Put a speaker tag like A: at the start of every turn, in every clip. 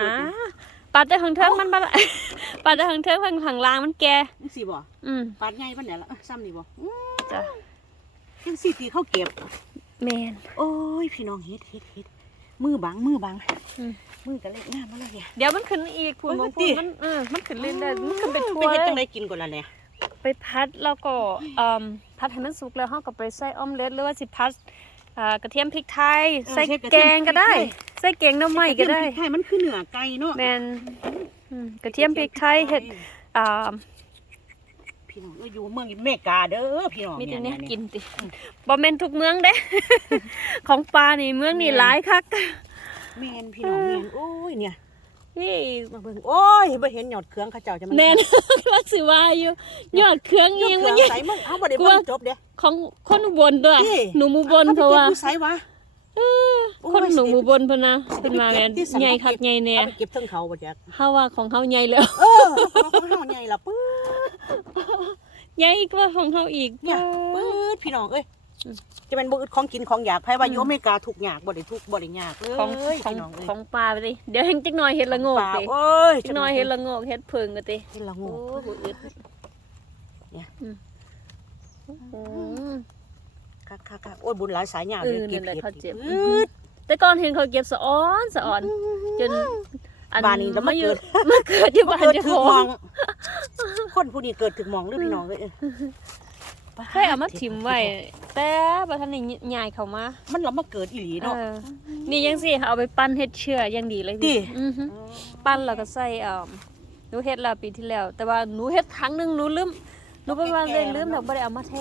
A: อ่าปาดแต่ทางเทิงมันบ่ละปาดแต่ทางเทิงทางทางล่างมันแก่
B: จังซี่บ่
A: อืม
B: ปาดใหญ่ปานใดล่ะเอ้ยซ้ำนี่บ่อื้อ
A: จ้ะ
B: จังซี่ที่เขาเก็บ
A: แมน
B: โอ้ยพี่น้องเฮ็ดเฮ็ดเฮ็ดมือบังมือบัง
A: อืม
B: มือก็เล็กงามมาเลยเนี่ย
A: เดี๋ยวมันขึ้นอีกพูน
B: โอ้ย
A: บ่
B: มัน
A: พู
B: ติ
A: นมันเออมันขึ้นเรื่อยๆมันขึ้นไปทั่
B: ไป
A: ว
B: เฮ็ด
A: เล
B: จังได
A: ย
B: กินก่อนล่ะเนี่ย
A: ไปพัดแล้วก็เอ่อพัดให้มันสุกแล้วเฮาก็ไปใส่ออมเล็ตหรือว่าสิพัดอ่ากระเทียมพริกไทยใส่แกงก็ได้ ใส่แกงหน้ำไม้ก็ได้
B: ใช่มันคือเนื้อไก่เนาะ
A: แมนอืมกระเทียมพริกไทยเฮ็ดอ่า
B: พี่น้องเอ้ยอยู่เมืองอเมริกาเด้อพี่น้อง
A: มีแต่
B: เย
A: เนี้ย
B: เย
A: กินติบ่แม่นทุกเมืองเด้ ของปลานี่เมืองนี่หลายคัก
B: แม่นพี่น้องแม่นโอ้ยเนี่ย
A: นี่
B: มาเบิ่งโอ้ยบ่เห็นยอดเครื่องเขาเจ้าจะมัน
A: แน่นรักสิว่าอยู่ยอดเครื่อง
B: ย
A: เอี
B: อยด
A: ง
B: เค
A: มั
B: รื่
A: น
B: อง
A: ยัง
B: ใส่มึงเอาบ่ได้
A: กลัว
B: เบิ่งจบเด้
A: ของคนอุบลด้วย
B: นี่
A: หนูหมูบนเพราะว่า
B: อไปก็บอยู่ไสวะ
A: เออ
B: โอ้ย
A: คนหนู
B: สิ
A: หมูบนเพนนะเป็นมาแม่น
B: ที่สัน
A: ใหญ่คักใหญ่แน่
B: เอาไปเก็บเทิงเขาบ่จัก
A: เฮาว่าของเฮาใหญ่แล้ว
B: เออของเฮาใหญ่ล่ะปื๊ด
A: ใหญ่กว่าของเฮาอีก
B: เนี่ยปื๊ดพี่น้องเอ้ย
A: อืม
B: จะเป็นบ่อึดของกินของอยากไผว่า
A: อืม
B: อยู่อเมริกาทุกอยากบ่ได้ทุกข์บ่ได้ยากเลย
A: ของของ
B: พี่น้องเอ้ย
A: ของปลาไปดิเดี๋ยวแห่งจักหน่อยเฮ็ดละโงก
B: ปลา
A: ติ
B: โอ้ย
A: จักหน่อยเฮ็ดละโงกเฮ็ดเพิงก็ติ
B: เฮ็ดละโง
A: โอ้
B: ก
A: บ่อึด
B: เนี่ย
A: อืมอืม
B: คักๆๆโอ้ยบุญหลายสายยาก
A: เอ
B: เล
A: อยนั่นแหละ
B: เก็
A: เขา
B: บ
A: เจ็บ
B: ๆปื๊ด
A: แต่ก่อนเห็นเขาเก็บสะอ้อนสะอ่อนจนอัน
B: บ้านนี้แล้วมา
A: อยู่
B: เกิด
A: มาเกิดอยู่บ้าน
B: เกิด
A: เจ้า
B: ถึ
A: ข
B: ง
A: อ
B: มองงคนผู้นี้เกิดถึงมองหรือพี่น้องเอ้ย
A: เคยเอามาถิ่มไว้แต่บ่ทันได้ย้ายเข้ามา
B: มันเรามาเกิดอีหลี
A: เอ
B: เนาะ
A: อนี่ยังสิเอาไปปั้นเฮ็ดเชื่อยังดีเลย
B: ติ
A: พี่อือฮึ ปั้นแล้วก็ใส่เอ่อหนูเฮ็ดแล้วปีที่แล้ว แต่ว่าหนูเฮ็ดครั้งหนึงหนูลืมหนูประมาณเลยลืมแล้วบ่ได้เอามาเท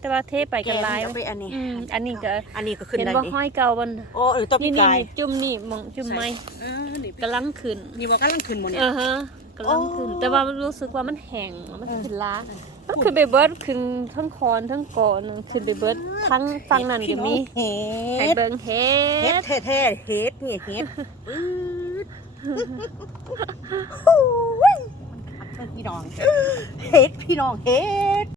A: แต่ว่าเทไปกันหลาย
B: เอาไปอันนี้
A: อืมอันนี้ก็
B: อันนี้ก็ขึ้น
A: เห็น
B: ได้
A: บ่
B: นี่
A: ห้อยเก่ามัน
B: โอ้เออตัว
A: นี่
B: พี่
A: นี่
B: กาย
A: จุ่มนี่มองจุ่มไม้
B: เออนี่
A: กำลังขึ้น
B: นี่บอกกำลังขึ้นหมดเนี่ย
A: เออฮะกำลังขึ้น
B: โอ้
A: แต่ว่ามันรู้สึกว่ามันแห้งมัน
B: เออ
A: ขึ้นล้ามันขึ้นไปเบิดขึ้นทั้งคอนทั้งกอนขึ้นไปเบิดทั้งฟังนั่นก็มี
B: เห็
A: ให้
B: ด
A: เบิ่งเฮ็
B: เฮ็ด
A: ด
B: แท้ๆเฮ็ดนี่เฮ็ดปื๊ดโอ้ยมันคักเด้อพี่น้องเฮ็ดพี่น้องเฮ็ด